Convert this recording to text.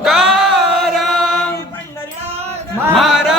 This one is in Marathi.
तुकाराम. महाराज